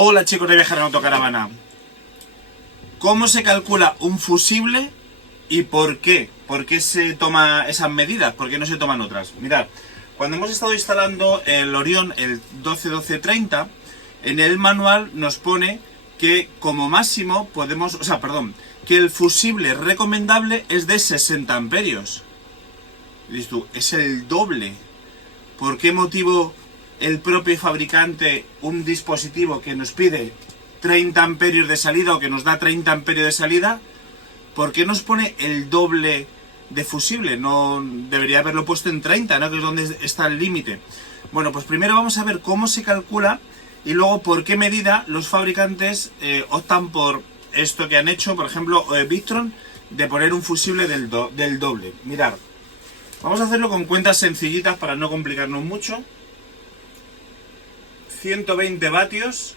Hola chicos de Viajar en Autocaravana. ¿Cómo se calcula un fusible y por qué? ¿Por qué se toma esas medidas? ¿Por qué no se toman otras? Mirad, cuando hemos estado instalando el Orion, el 121230, en el manual nos pone que como máximo podemos, que el fusible recomendable es de 60 amperios. Y dices tú, es el doble. ¿Por qué motivo el propio fabricante, un dispositivo que nos pide 30 amperios de salida o que nos da 30 amperios de salida, por qué nos pone el doble de fusible? No debería haberlo puesto en 30, ¿no? Que es donde está el límite. Bueno, pues primero vamos a ver cómo se calcula y luego por qué medida los fabricantes optan por esto que han hecho, por ejemplo, Victron, de poner un fusible del doble. Mirad, vamos a hacerlo con cuentas sencillitas para no complicarnos mucho. 120 vatios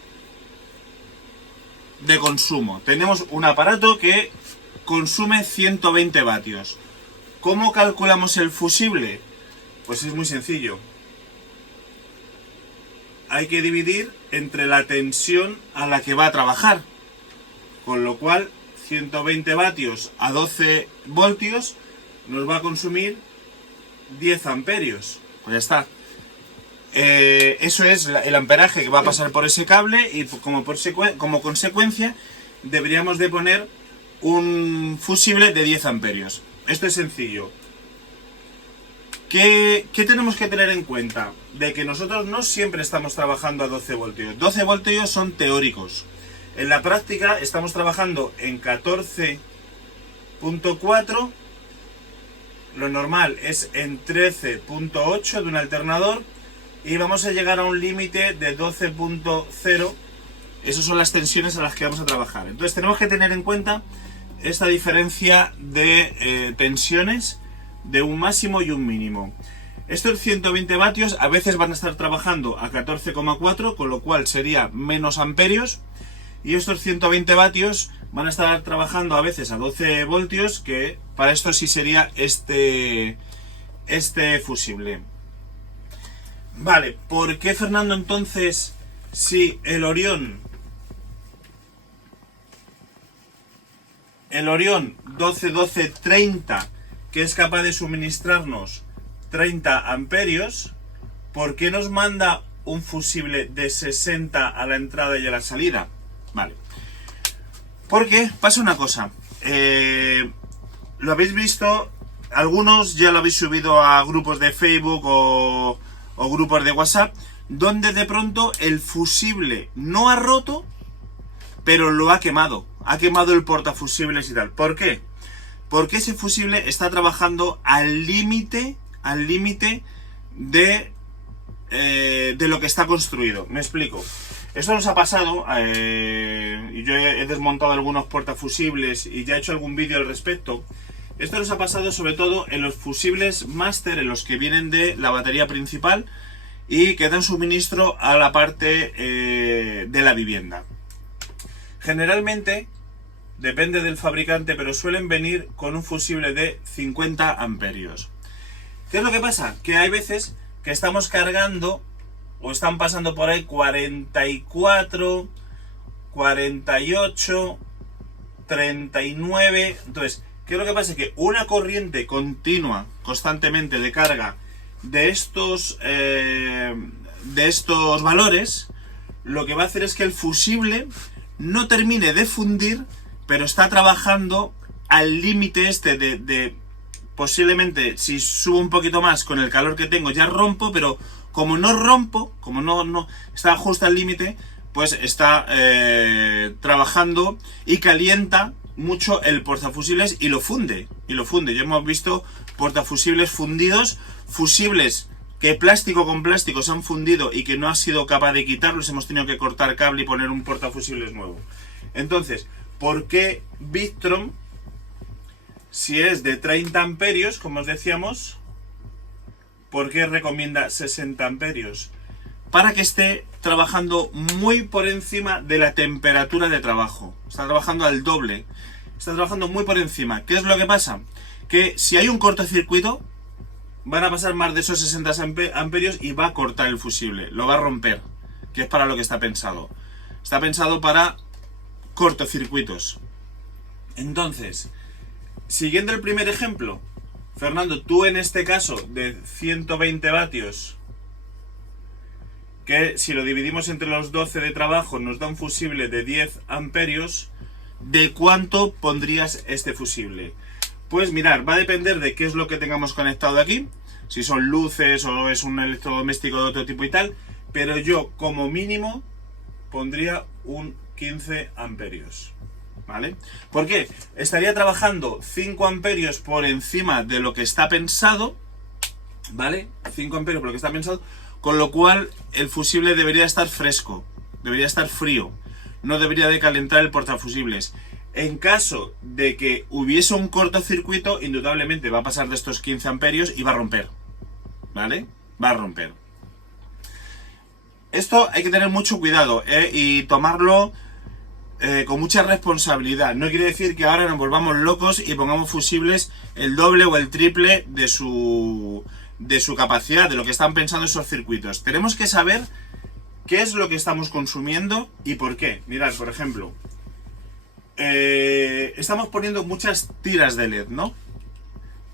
de consumo. Tenemos un aparato que consume 120 vatios. ¿Cómo calculamos el fusible? Pues es muy sencillo. Hay que dividir entre la tensión a la que va a trabajar. Con lo cual, 120 vatios a 12 voltios nos va a consumir 10 amperios. Pues ya está. Eso es el amperaje que va a pasar por ese cable y como consecuencia deberíamos de poner un fusible de 10 amperios. Esto es sencillo. ¿Qué tenemos que tener en cuenta? De que nosotros no siempre estamos trabajando a 12 voltios. 12 voltios son teóricos. En la práctica estamos trabajando en 14.4. Lo normal es en 13.8 de un alternador. Y vamos a llegar a un límite de 12.0. Esas son las tensiones a las que vamos a trabajar. Entonces tenemos que tener en cuenta esta diferencia de tensiones de un máximo y un mínimo. Estos 120 vatios a veces van a estar trabajando a 14,4, con lo cual sería menos amperios. Y estos 120 vatios van a estar trabajando a veces a 12 voltios, que para esto sí sería este fusible. Vale, ¿por qué, Fernando, entonces, si el Orion 121230, que es capaz de suministrarnos 30 amperios, ¿por qué nos manda un fusible de 60 a la entrada y a la salida? Vale, porque pasa una cosa, lo habéis visto, algunos ya lo habéis subido a grupos de Facebook o grupos de WhatsApp, donde de pronto el fusible no ha roto, pero lo ha quemado el portafusibles y tal. ¿Por qué? Porque ese fusible está trabajando al límite de lo que está construido. Me explico. Esto nos ha pasado, y yo he desmontado algunos portafusibles y ya he hecho algún vídeo al respecto. Esto nos ha pasado sobre todo en los fusibles máster, en los que vienen de la batería principal y que dan suministro a la parte de la vivienda. Generalmente, depende del fabricante, pero suelen venir con un fusible de 50 amperios. ¿Qué es lo que pasa? Que hay veces que estamos cargando o están pasando por ahí 44, 48, 39... Entonces, ¿qué es lo que pasa? Que una corriente continua, constantemente de carga de estos valores, lo que va a hacer es que el fusible no termine de fundir, pero está trabajando al límite de posiblemente, si subo un poquito más con el calor que tengo, ya rompo, pero como no rompo, como no está justo al límite, pues está trabajando y calienta mucho el portafusibles y lo funde. Ya hemos visto portafusibles fundidos, fusibles que plástico con plástico se han fundido y que no ha sido capaz de quitarlos, hemos tenido que cortar cable y poner un portafusibles nuevo. Entonces, ¿por qué Victron, si es de 30 amperios, como os decíamos, por qué recomienda 60 amperios? Para que esté trabajando muy por encima de la temperatura de trabajo. Está trabajando al doble. Está trabajando muy por encima. ¿Qué es lo que pasa? Que si hay un cortocircuito, van a pasar más de esos 60 amperios y va a cortar el fusible. Lo va a romper, que es para lo que está pensado. está pensado para cortocircuitos. Entonces, siguiendo el primer ejemplo, Fernando, tú en este caso de 120 vatios, que si lo dividimos entre los 12 de trabajo nos da un fusible de 10 amperios, ¿de cuánto pondrías este fusible? Pues mirar, va a depender de qué es lo que tengamos conectado aquí, si son luces o es un electrodoméstico de otro tipo y tal, pero yo como mínimo pondría un 15 amperios. ¿Vale? ¿Por qué? Estaría trabajando 5 amperios por encima de lo que está pensado, ¿vale? 5 amperios por lo que está pensado, con lo cual el fusible debería estar fresco, debería estar frío, no debería de calentar el portafusibles. En caso de que hubiese un cortocircuito, indudablemente va a pasar de estos 15 amperios y va a romper, ¿vale? Va a romper. Esto hay que tener mucho cuidado, y tomarlo con mucha responsabilidad. No quiere decir que ahora nos volvamos locos y pongamos fusibles el doble o el triple de su capacidad, de lo que están pensando esos circuitos. Tenemos que saber qué es lo que estamos consumiendo y por qué. Mirad, por ejemplo, estamos poniendo muchas tiras de LED, ¿no?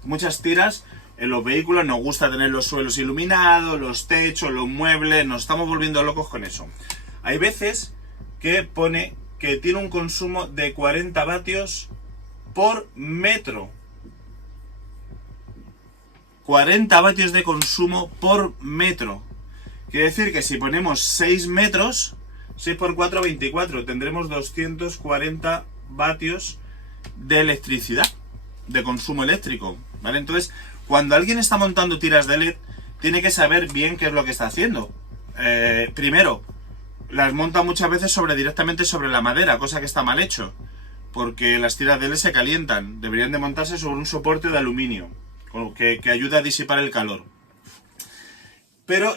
Muchas tiras. En los vehículos nos gusta tener los suelos iluminados, los techos, los muebles, nos estamos volviendo locos con eso. Hay veces que pone que tiene un consumo de 40 vatios por metro. 40 vatios de consumo por metro. Quiere decir que si ponemos 6 metros, 6 por 4, 24, tendremos 240 vatios de electricidad, de consumo eléctrico, ¿vale? Entonces, cuando alguien está montando tiras de LED, tiene que saber bien qué es lo que está haciendo. Primero, las monta muchas veces directamente sobre la madera, cosa que está mal hecho, porque las tiras de LED se calientan. Deberían de montarse sobre un soporte de aluminio, que ayuda a disipar el calor. Pero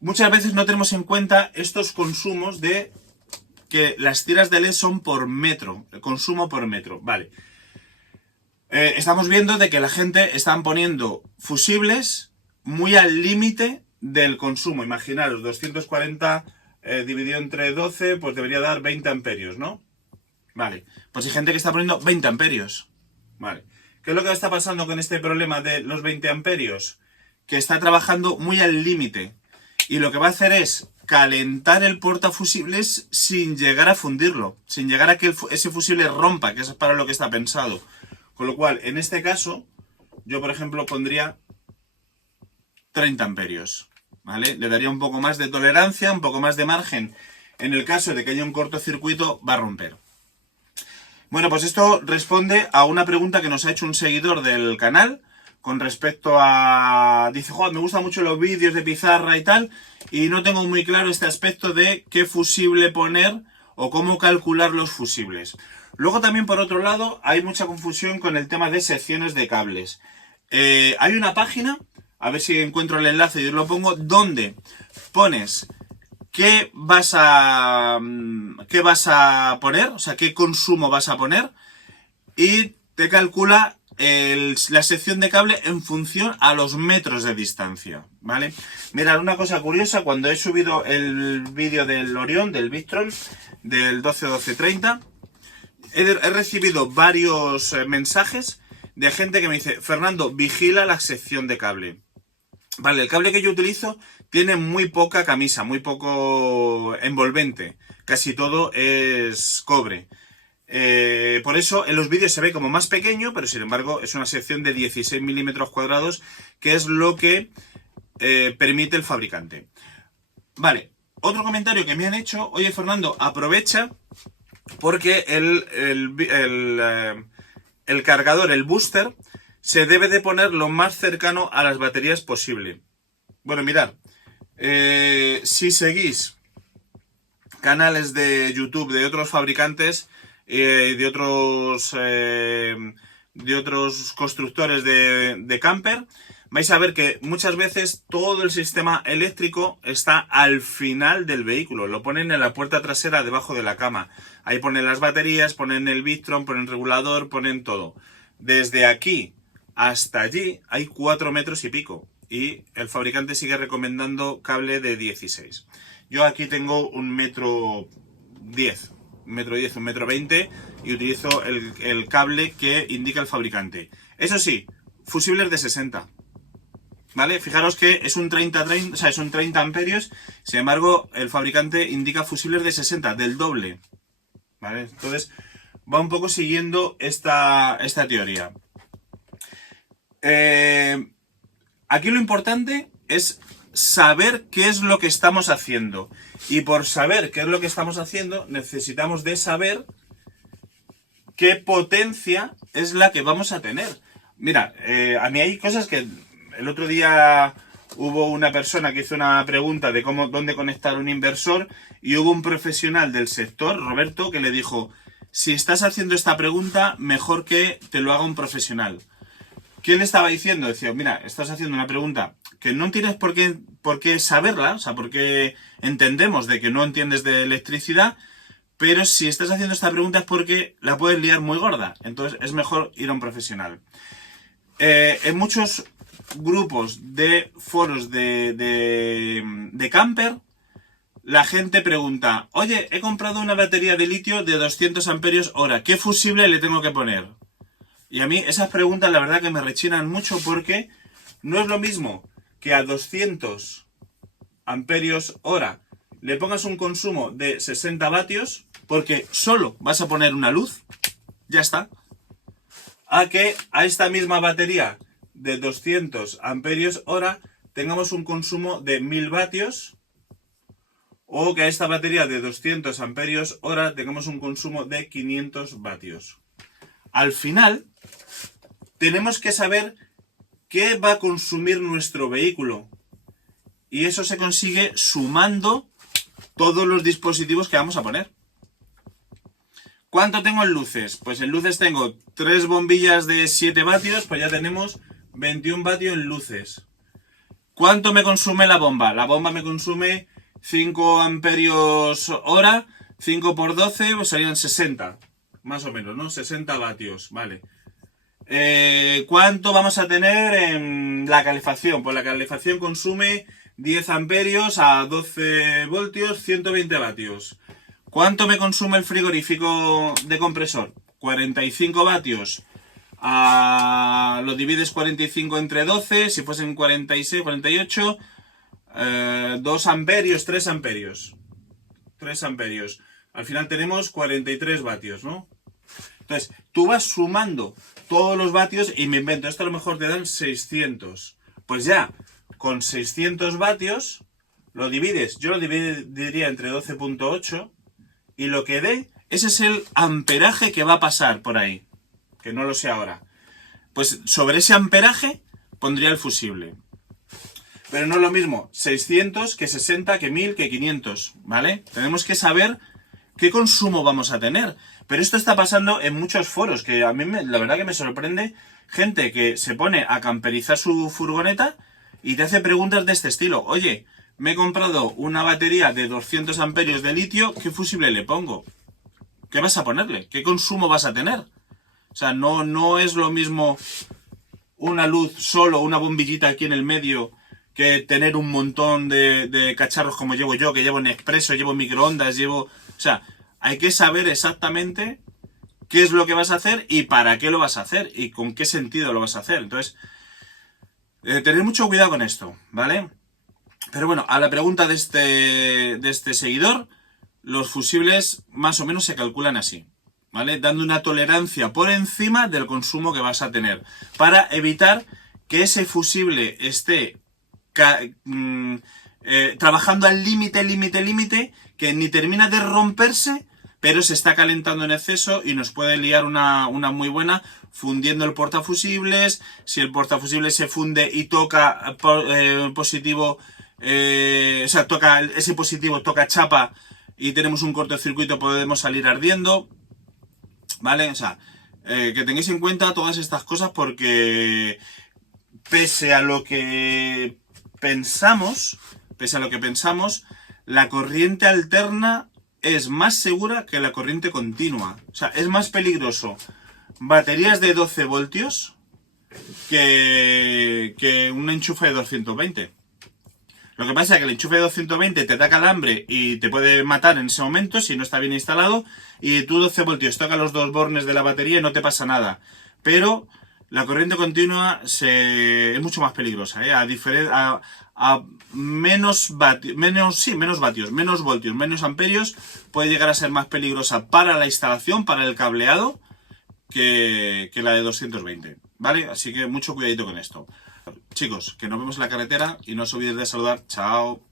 muchas veces no tenemos en cuenta estos consumos de que las tiras de LED son por metro, el consumo por metro, vale. Estamos viendo de que la gente están poniendo fusibles muy al límite del consumo. Imaginaros, 240 dividido entre 12, pues debería dar 20 amperios, ¿no? Vale, pues hay gente que está poniendo 20 amperios. Vale, ¿qué es lo que está pasando con este problema de los 20 amperios? Que está trabajando muy al límite. Y lo que va a hacer es calentar el portafusibles sin llegar a fundirlo, sin llegar a que ese fusible rompa, que eso es para lo que está pensado. Con lo cual, en este caso, yo por ejemplo pondría 30 amperios, ¿vale? Le daría un poco más de tolerancia, un poco más de margen. En el caso de que haya un cortocircuito, va a romper. Bueno, pues esto responde a una pregunta que nos ha hecho un seguidor del canal con respecto a... Dice, joder, me gustan mucho los vídeos de pizarra y tal, y no tengo muy claro este aspecto de qué fusible poner o cómo calcular los fusibles. Luego también, por otro lado, hay mucha confusión con el tema de secciones de cables. Hay una página, a ver si encuentro el enlace y os lo pongo, donde pones qué vas a poner, o sea, qué consumo vas a poner, y te calcula la sección de cable en función a los metros de distancia, ¿vale? Mirad, una cosa curiosa, cuando he subido el vídeo del Orion, del Victron, del 12-12-30, he recibido varios mensajes de gente que me dice, Fernando, vigila la sección de cable. Vale, el cable que yo utilizo tiene muy poca camisa, muy poco envolvente. Casi todo es cobre. Por eso en los vídeos se ve como más pequeño, pero sin embargo es una sección de 16 milímetros cuadrados, que es lo que permite el fabricante. Vale, otro comentario que me han hecho, oye Fernando, aprovecha porque el cargador, el booster, se debe de poner lo más cercano a las baterías posible. Bueno, mirad, si seguís canales de YouTube de otros fabricantes, de otros constructores de camper, vais a ver que muchas veces todo el sistema eléctrico está al final del vehículo. Lo ponen en la puerta trasera debajo de la cama. Ahí ponen las baterías, ponen el Victron, ponen el regulador, ponen todo. Desde aquí hasta allí hay 4 metros y pico. Y el fabricante sigue recomendando cable de 16. Yo aquí tengo 1,10 m, 1,20 m y utilizo el cable que indica el fabricante. Eso sí, fusibles de 60. ¿Vale? Fijaros que es un 30-30, o sea, es un 30 amperios, sin embargo, el fabricante indica fusibles de 60, del doble. ¿Vale? Entonces, va un poco siguiendo esta teoría. Aquí lo importante es saber qué es lo que estamos haciendo. Y por saber qué es lo que estamos haciendo, necesitamos de saber qué potencia es la que vamos a tener. Mira, a mí hay cosas que... El otro día hubo una persona que hizo una pregunta de dónde conectar un inversor y hubo un profesional del sector, Roberto, que le dijo, si estás haciendo esta pregunta, mejor que te lo haga un profesional. ¿Qué le estaba diciendo? Decía, mira, estás haciendo una pregunta que no tienes por qué saberla, o sea, porque entendemos de que no entiendes de electricidad, pero si estás haciendo esta pregunta es porque la puedes liar muy gorda. Entonces es mejor ir a un profesional. En muchos grupos de foros de camper, la gente pregunta, oye, he comprado una batería de litio de 200 amperios hora, ¿qué fusible le tengo que poner? Y a mí esas preguntas la verdad que me rechinan mucho porque no es lo mismo que a 200 amperios hora le pongas un consumo de 60 vatios porque solo vas a poner una luz, ya está, a que a esta misma batería de 200 amperios hora tengamos un consumo de 1000 vatios o que a esta batería de 200 amperios hora tengamos un consumo de 500 vatios. Al final tenemos que saber qué va a consumir nuestro vehículo y eso se consigue sumando todos los dispositivos que vamos a poner. ¿Cuánto tengo en luces? Pues en luces tengo 3 bombillas de 7 vatios, pues ya tenemos 21 vatios en luces. ¿Cuánto me consume la bomba? La bomba me consume 5 amperios hora, 5 por 12, pues serían 60, más o menos, ¿no? 60 vatios, vale. ¿Cuánto vamos a tener en la calefacción? Pues la calefacción consume 10 amperios a 12 voltios, 120 vatios. ¿Cuánto me consume el frigorífico de compresor? 45 vatios. Lo divides 45 entre 12, si fuesen 46, 48, 2 amperios, 3 amperios. 3 amperios. Al final tenemos 43 vatios, ¿no? Entonces, tú vas sumando todos los vatios y me invento, esto a lo mejor te dan 600. Pues ya, con 600 vatios, lo divides, yo lo dividiría entre 12.8 y lo que dé, ese es el amperaje que va a pasar por ahí. Que no lo sé ahora. Pues sobre ese amperaje pondría el fusible. Pero no es lo mismo 600 que 60, que 1000, que 500, ¿vale? Tenemos que saber qué consumo vamos a tener. Pero esto está pasando en muchos foros, que a mí la verdad que me sorprende gente que se pone a camperizar su furgoneta y te hace preguntas de este estilo. Oye, me he comprado una batería de 200 amperios de litio, ¿qué fusible le pongo? ¿Qué vas a ponerle? ¿Qué consumo vas a tener? O sea, no es lo mismo una luz solo, una bombillita aquí en el medio, que tener un montón de cacharros como llevo yo, que llevo Nespresso, llevo microondas, llevo... O sea, hay que saber exactamente qué es lo que vas a hacer y para qué lo vas a hacer y con qué sentido lo vas a hacer. Entonces, tener mucho cuidado con esto, ¿vale? Pero bueno, a la pregunta de este seguidor, los fusibles más o menos se calculan así, ¿vale? Dando una tolerancia por encima del consumo que vas a tener, para evitar que ese fusible esté trabajando al límite, que ni termina de romperse, pero se está calentando en exceso y nos puede liar una muy buena fundiendo el portafusibles. Si el portafusibles se funde y toca positivo, o sea, toca ese positivo, toca chapa y tenemos un cortocircuito, podemos salir ardiendo, ¿vale? O sea, que tengáis en cuenta todas estas cosas porque pese a lo que pensamos, la corriente alterna es más segura que la corriente continua. O sea, es más peligroso baterías de 12 voltios que un enchufe de 220. Lo que pasa es que el enchufe de 220 te da calambre y te puede matar en ese momento si no está bien instalado, y tú 12 voltios toca los dos bornes de la batería y no te pasa nada. Pero la corriente continua es mucho más peligrosa, ¿eh? A menos vatios, menos voltios, menos amperios, puede llegar a ser más peligrosa para la instalación, para el cableado, que la de 220, ¿vale? Así que mucho cuidadito con esto. Chicos, que nos vemos en la carretera y no os olvidéis de saludar. Chao.